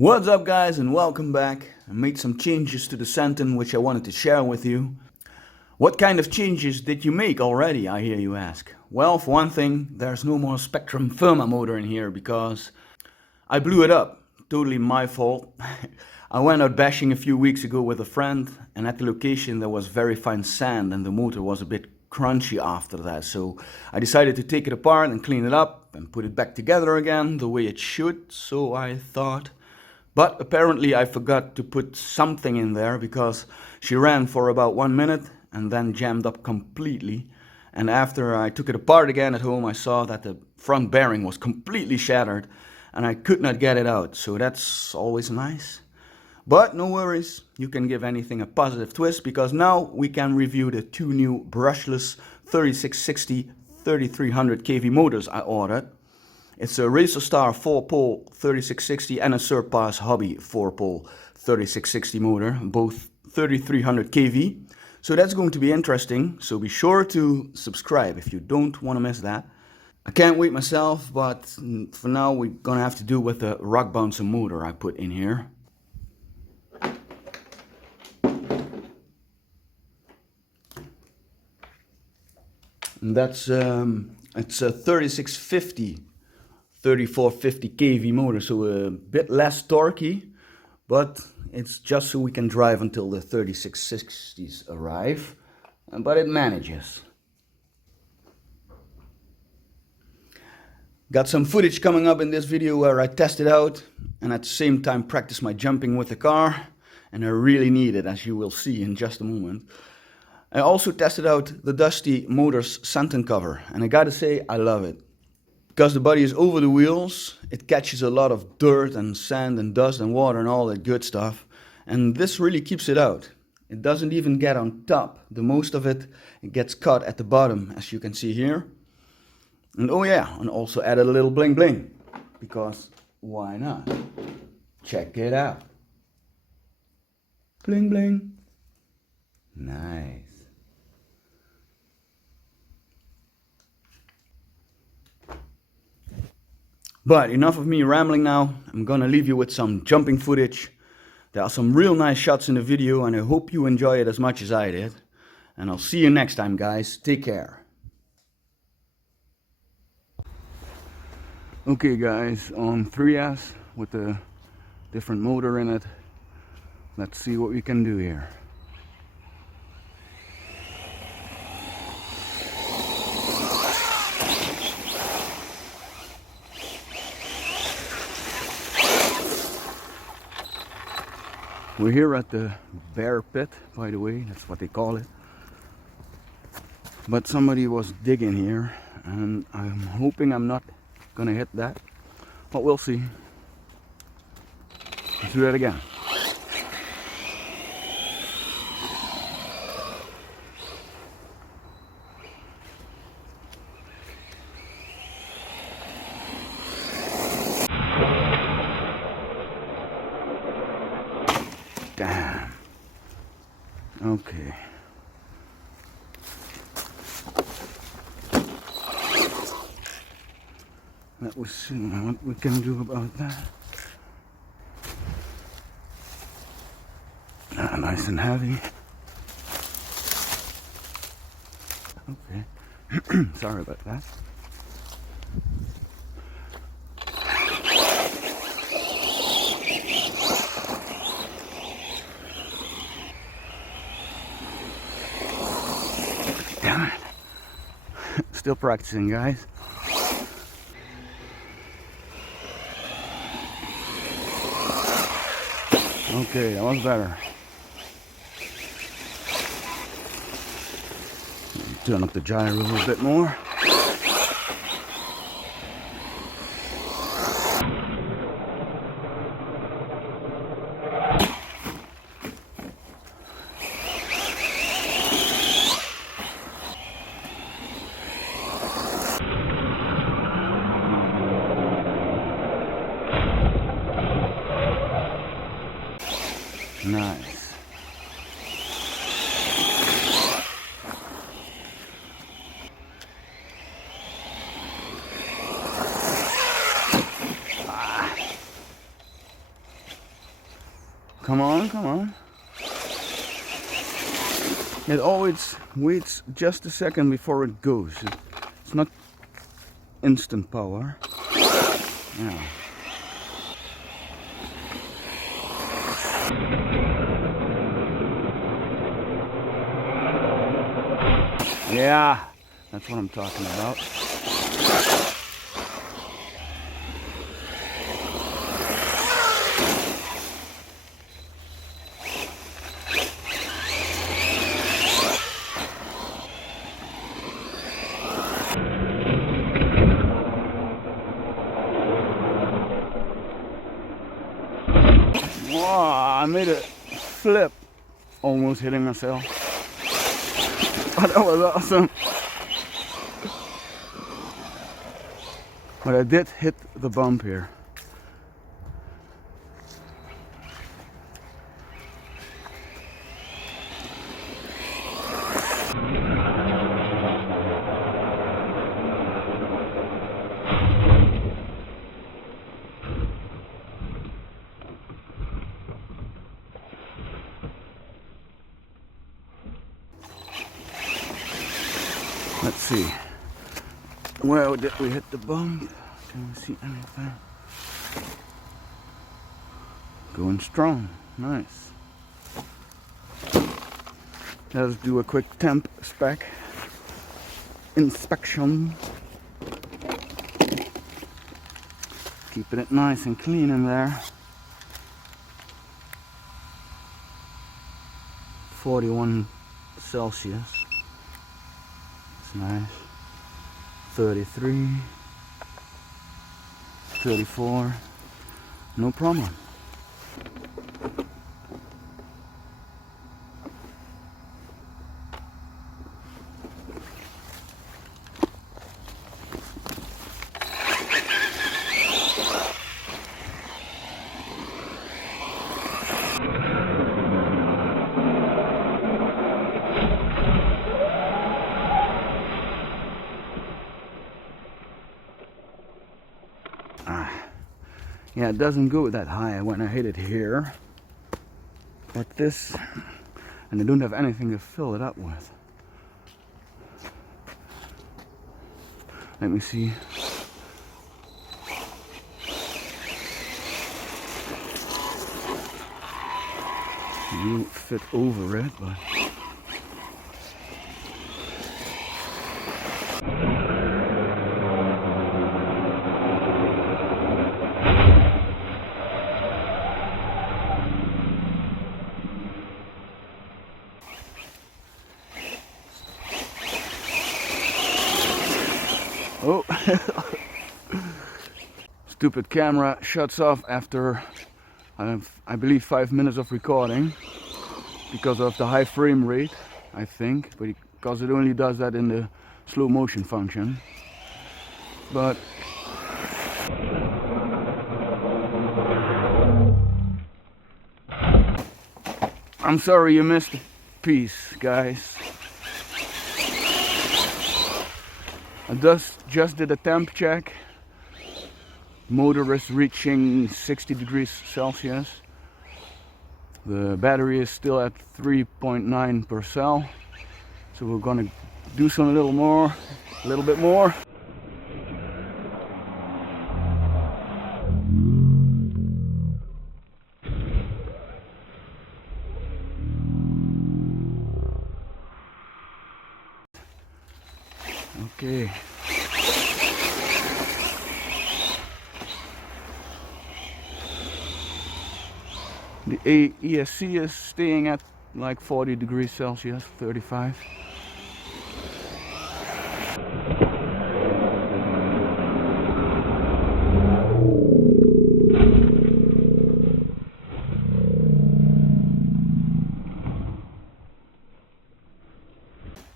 What's up guys and welcome back. I made some changes to the Senton which I wanted to share with you. What kind of changes did you make already, I hear you ask? Well, for one thing, there's no more Spectrum Firma motor in here because I blew it up. Totally my fault. I went out bashing a few weeks ago with a friend, and at the location there was very fine sand and the motor was a bit crunchy after that. So I decided to take it apart and clean it up and put it back together again the way it should, so I thought. But apparently I forgot to put something in there because she ran for about 1 minute and then jammed up completely. And after I took it apart again at home, I saw that the front bearing was completely shattered and I could not get it out. So that's always nice. But no worries, you can give anything a positive twist because now we can review the two new brushless 3660 3300 kV motors I ordered. It's a Racer Star 4-pole 3660 and a Surpass Hobby 4-pole 3660 motor, both 3300 kV. So that's going to be interesting, so be sure to subscribe if you don't want to miss that. I can't wait myself, but for now we're gonna have to do with the rock bouncer motor I put in here. And that's it's a 3650 3450 kV motor, so a bit less torquey, but it's just so we can drive until the 3660s arrive, but it manages. Got some footage coming up in this video where I test it out and at the same time practice my jumping with the car, and I really need it, as you will see in just a moment. I also tested out the Dusty Motors Senton cover, and I gotta say I love it. Because the body is over the wheels, it catches a lot of dirt and sand and dust and water and all that good stuff. And this really keeps it out. It doesn't even get on top. The most of it gets caught at the bottom, as you can see here. And oh yeah, and also added a little bling bling. Because why not? Check it out. Bling bling. Nice. But enough of me rambling now. I'm gonna leave you with some jumping footage. There are some real nice shots in the video and I hope you enjoy it as much as I did. And I'll see you next time, guys. Take care. Okay guys, on 3S with the different motor in it. Let's see what we can do here. We're here at the bear pit, by the way, that's what they call it. But somebody was digging here and I'm hoping I'm not gonna hit that, but we'll see. Let's do that again. Damn. Okay. Let us see what we can do about that. Nice and heavy. Okay. Sorry about that. Damn it. Still practicing, guys. Okay, that was better. Turn up the gyro a little bit more. Nice. Come on, come on. It always waits just a second before it goes. It's not instant power. Yeah. Yeah, that's what I'm talking about. Wow, I made a flip, almost hitting myself. But that was awesome. But I did hit the bump here. Let's see. Where did we hit the bump? Can we see anything? Going strong. Nice. Let's do a quick temp spec inspection. Keeping it nice and clean in there. 41 Celsius. It's nice. 33, 34, no problem. Yeah, it doesn't go that high when I hit it here, but this, and I don't have anything to fill it up with. Let me see. You won't fit over it, but oh, stupid camera shuts off after I believe 5 minutes of recording because of the high frame rate, I think, but because it only does that in the slow motion function. But I'm sorry you missed a piece, guys. I just did a temp check. Motor is reaching 60 degrees Celsius. The battery is still at 3.9%. So we're gonna do some a little bit more. Okay. The ESC is staying at like 40 degrees Celsius, 35.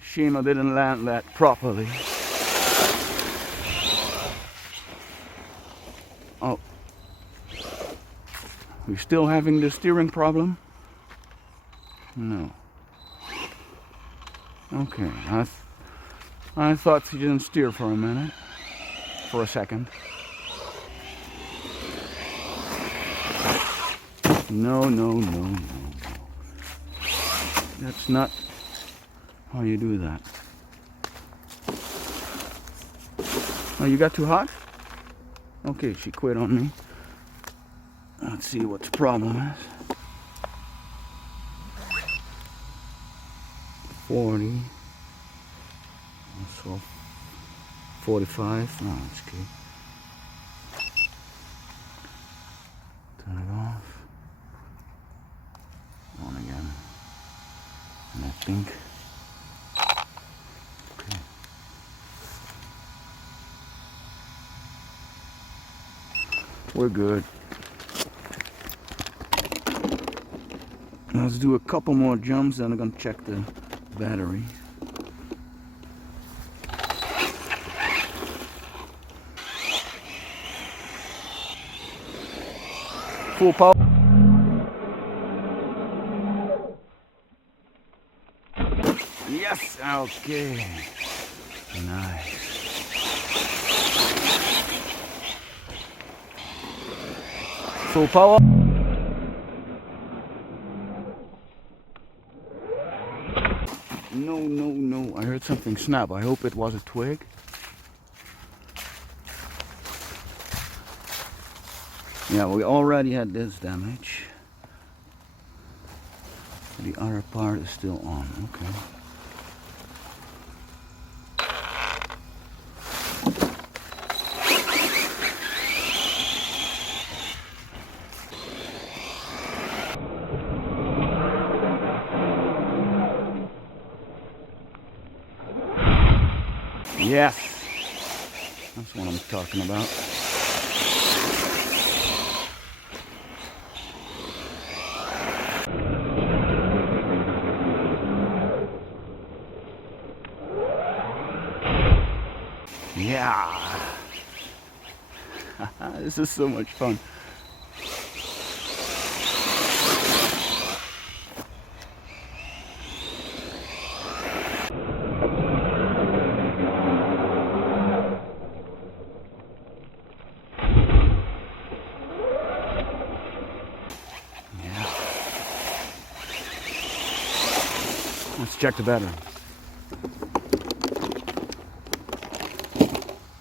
Shame I didn't land that properly. Oh. We're still having the steering problem? No. Okay, I thought she didn't steer for a minute, for a second. No, no, no, no, no. That's not how you do that. Oh, you got too hot? Okay, she quit on me. Let's see what the problem is. 40. So 45. No, that's good. Turn it off. On again. And I think. Okay. We're good. Let's do a couple more jumps, then I'm gonna check the battery. Full power. Yes, okay. Nice. Full power. No, no, no. I heard something snap. I hope it was a twig. Yeah, we already had this damage. The other part is still on. Okay. Yes, that's what I'm talking about. Yeah, this is so much fun. Let's check the battery.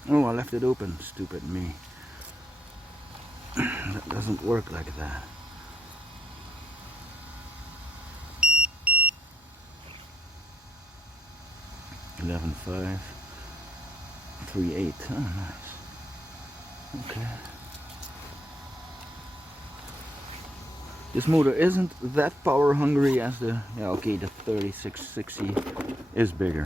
Oh, I left it open. Stupid me. That doesn't work like that. $11.5. 3.8. Oh, nice. Okay. This motor isn't that power hungry as the, yeah, okay, the 3660 is bigger.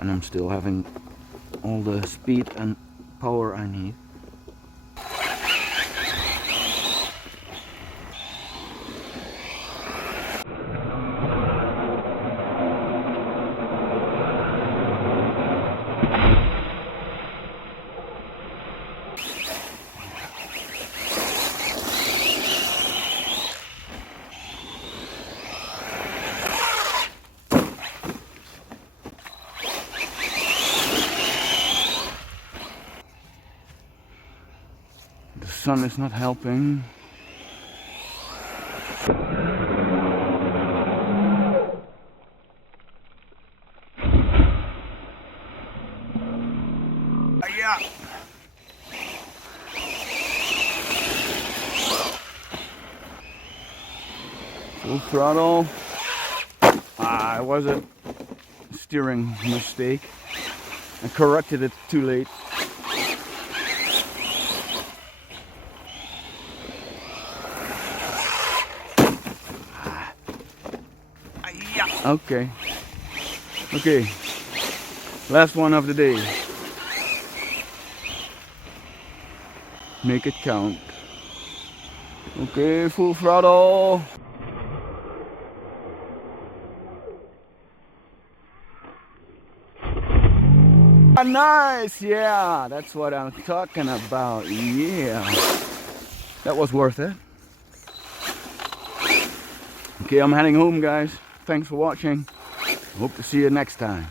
And I'm still having all the speed and power I need. The sun is not helping. Yeah. Full throttle. It was a steering mistake. I corrected it too late. Okay. Okay. Last one of the day. Make it count. Okay, full throttle. Nice, yeah, that's what I'm talking about. Yeah, that was worth it. Okay, I'm heading home, guys. Thanks for watching. Hope to see you next time.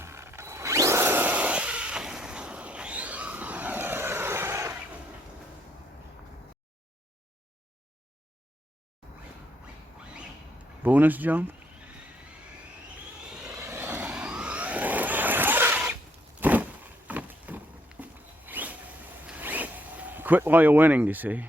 Bonus jump. Quit while you're winning, you see.